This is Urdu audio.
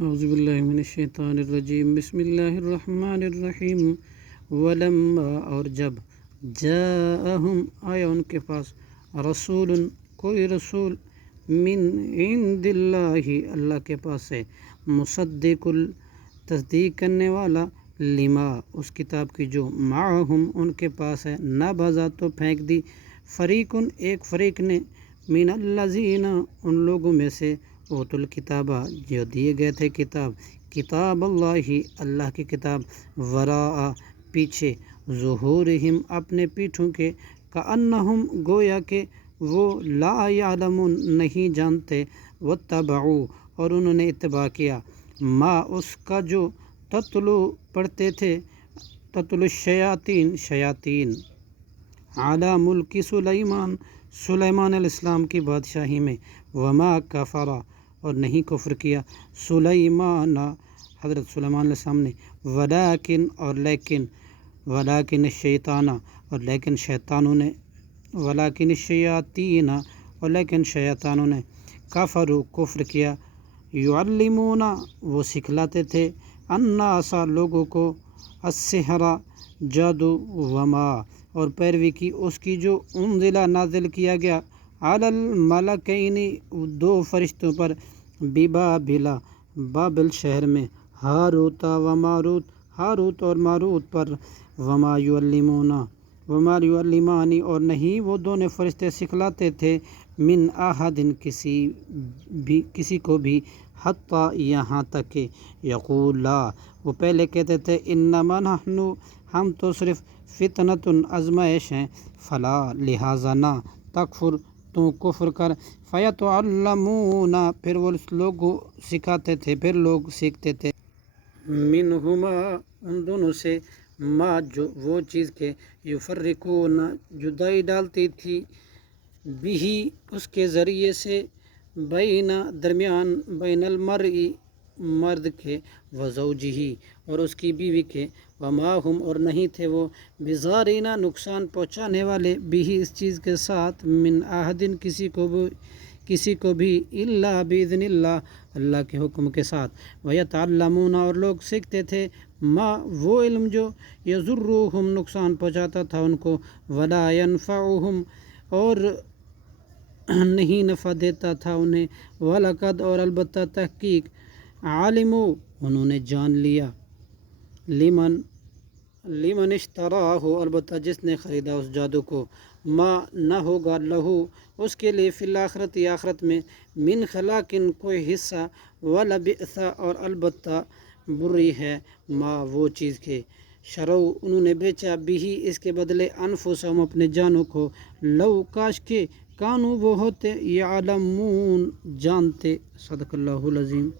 اعوذ باللہ من الشیطان الرجیم، بسم اللہ الرحمن الرحیم۔ ولما، اور جب، جاءہم، آیا ان کے پاس، رسول، کوئی رسول، من عند اللہ، اللہ کے پاس سے، مصدق، تصدیق کرنے والا، لما، اس کتاب کی جو، معہم، ان کے پاس ہے، نبذ، تو پھینک دی، فریقن، ایک فریق نے، من الذین، ان لوگوں میں سے، اوتوا الکتابہ، جو دیے گئے تھے کتاب، کتاب اللہ، اللہ کی کتاب، وراء، پیچھے، ظہورہم، اپنے پیٹھوں کے، کأنہم، گویا کہ وہ، لا یعلمون، نہیں جانتے، واتبعوا، اور انہوں نے اتباع کیا، ما، اس کا جو، تتلو، پڑھتے تھے، تتلو الشیاطین، شیاطین، علی ملک سلیمان، سلیمان علیہ السلام کی بادشاہی میں، وما کفر، اور نہیں کفر کیا، سلیمان، حضرت سلیمان علیہ السلام نے، ولیکن، اور لیکن، ولیکن الشیطان، اور لیکن شیطانوں نے، ولیکن الشیاطین، اور لیکن شیطانوں نے، کفروا، کفر کیا، یعلمون، وہ سکھلاتے تھے، الناس، لوگوں کو، السحر، جادو، وما، اور پیروی کی اس کی جو، انزلہ، نازل کیا گیا، علی الملکین، دو فرشتوں پر، ببابل، بابل شہر میں، ہاروت و ماروت، ہاروت اور ماروت پر، وما یعلمون، وما یعلمان، اور نہیں وہ دونوں فرشتے سکھلاتے تھے، من احد، کسی کو بھی، حتی، یہاں تک کہ، یقولا، وہ پہلے کہتے تھے، انما نحن، ہم تو صرف، فتنۃ، آزمائش ہیں، فلا، لہذا نہ، تکفر، تو کفر کر، فیتعلمون، پھر وہ لوگ سکھاتے تھے، پھر لوگ سیکھتے تھے، منہما، ان دونوں سے، ما، جو، وہ چیز کے، یفرقون، جدائی ڈالتی تھی، بھی، اس کے ذریعے سے، بین، درمیان، بین المرء، مرد کے، وزوجہ، اور اس کی بیوی کے، وما ہم، اور نہیں تھے وہ، بضارین، نقصان پہنچانے والے، بھی، اس چیز کے ساتھ، من احد، کسی کو بھی، الا باذن اللہ، اللہ کے حکم کے ساتھ، ویتعلمون، اور لوگ سیکھتے تھے، ما، وہ علم جو، یضرہم، نقصان پہنچاتا تھا ان کو، ولا ینفعہم، اور نہیں نفع دیتا تھا انہیں، وَلَقَدْ، اور البتہ تحقیق، عالموا، انہوں نے جان لیا، لمن اشتراہ، البتہ جس نے خریدا اس جادو کو، ما، نہ ہوگا، لہو، اس کے لیے، فی الآخرت، آخرت میں، من خلاقن، کوئی حصہ، ولبئس، اور البتہ بری ہے، ما، وہ چیز کے، شرو، انہوں نے بیچا، بھی، اس کے بدلے، انفسہم، اپنے جانوں کو، لو، کاش کے، کانو، وہ ہوتے، یعلمون، جانتے، صدق اللہ العظیم۔